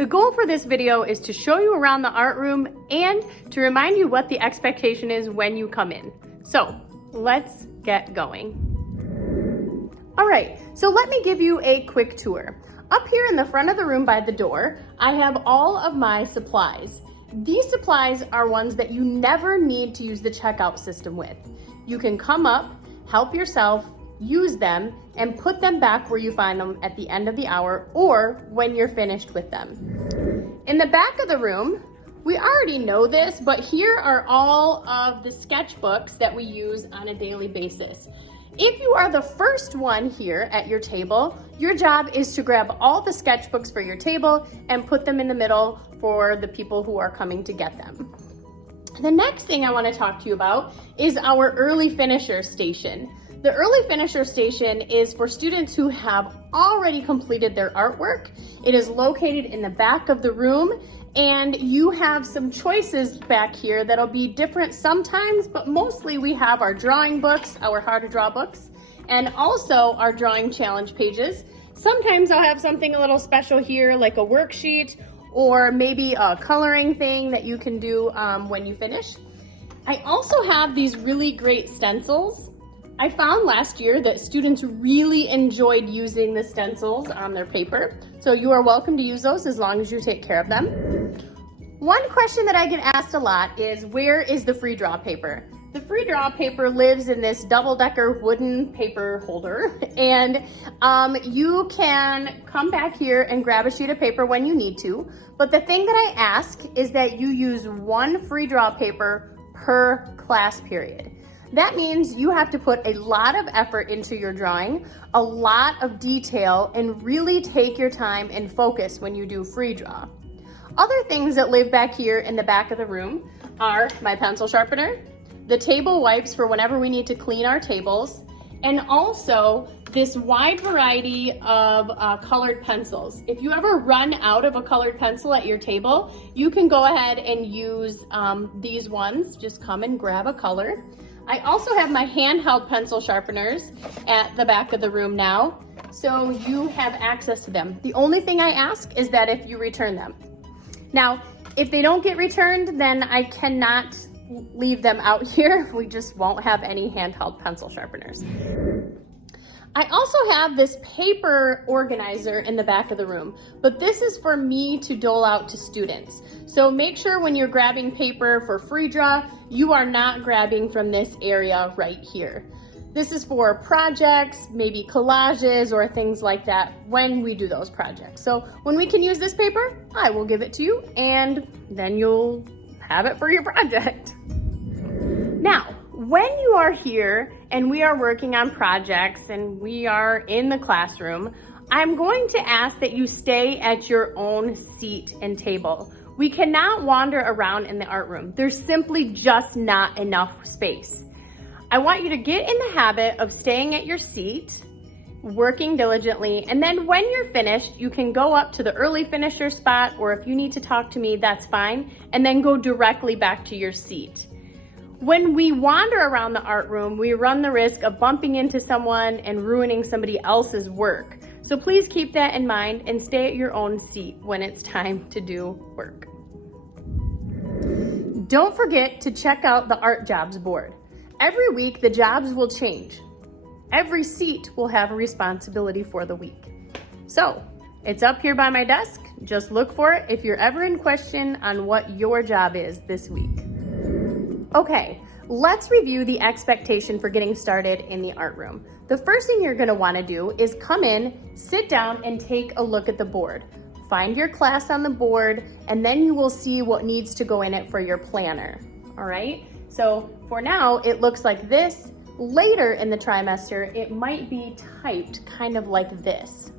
The goal for this video is to show you around the art room and to remind you what the expectation is when you come in. So let's get going. All right, so let me give you a quick tour. Up here in the front of the room by the door, I have all of my supplies. These supplies are ones that you never need to use the checkout system with. You can come up, help yourself, use them, and put them back where you find them at the end of the hour or when you're finished with them. In the back of the room, we already know this, but here are all of the sketchbooks that we use on a daily basis. If you are the first one here at your table, your job is to grab all the sketchbooks for your table and put them in the middle for the people who are coming to get them. The next thing I want to talk to you about is our early finisher station. The early finisher station is for students who have already completed their artwork. It is located in the back of the room, and you have some choices back here that'll be different sometimes, but mostly we have our drawing books, our how to draw books, and also our drawing challenge pages. Sometimes I'll have something a little special here, like a worksheet or maybe a coloring thing that you can do when you finish. I also have these really great stencils. I found last year that students really enjoyed using the stencils on their paper, so you are welcome to use those as long as you take care of them. One question that I get asked a lot is, where is the free draw paper? The free draw paper lives in this double-decker wooden paper holder, and you can come back here and grab a sheet of paper when you need to, but the thing that I ask is that you use one free draw paper per class period. That means you have to put a lot of effort into your drawing, a lot of detail, and really take your time and focus when you do free draw. Other things that live back here in the back of the room are my pencil sharpener, the table wipes for whenever we need to clean our tables, and also this wide variety of colored pencils. If you ever run out of a colored pencil at your table, you can go ahead and use these ones. Just come and grab a color. I also have my handheld pencil sharpeners at the back of the room now, so you have access to them. The only thing I ask is that if you return them. Now, if they don't get returned, then I cannot leave them out here. We just won't have any handheld pencil sharpeners. I also have this paper organizer in the back of the room, but this is for me to dole out to students. So make sure when you're grabbing paper for free draw, you are not grabbing from this area right here. This is for projects, maybe collages or things like that when we do those projects. So when we can use this paper, I will give it to you and then you'll have it for your project. Now, when you are here and we are working on projects and we are in the classroom, I'm going to ask that you stay at your own seat and table. We cannot wander around in the art room. There's simply just not enough space. I want you to get in the habit of staying at your seat, working diligently, and then when you're finished, you can go up to the early finisher spot, or if you need to talk to me, that's fine, and then go directly back to your seat. When we wander around the art room, we run the risk of bumping into someone and ruining somebody else's work. So please keep that in mind and stay at your own seat when it's time to do work. Don't forget to check out the art jobs board. Every week, the jobs will change. Every seat will have a responsibility for the week. So it's up here by my desk. Just look for it if you're ever in question on what your job is this week. Okay, let's review the expectation for getting started in the art room. The first thing you're gonna wanna do is come in, sit down, and take a look at the board. Find your class on the board, and then you will see what needs to go in it for your planner, all right? So for now, it looks like this. Later in the trimester, it might be typed kind of like this.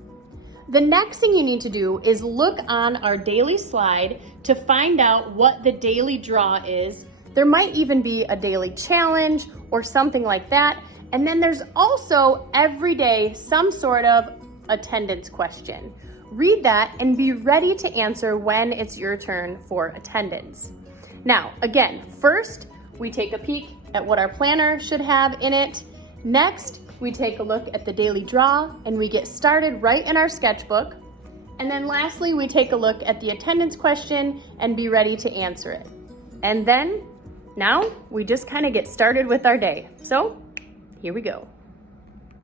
The next thing you need to do is look on our daily slide to find out what the daily draw is. There might even be a daily challenge or something like that. And then there's also every day some sort of attendance question. Read that and be ready to answer when it's your turn for attendance. Now, again, first, we take a peek at what our planner should have in it. Next, we take a look at the daily draw and we get started right in our sketchbook. And then lastly, we take a look at the attendance question and be ready to answer it. And then now we just kind of get started with our day. So here we go.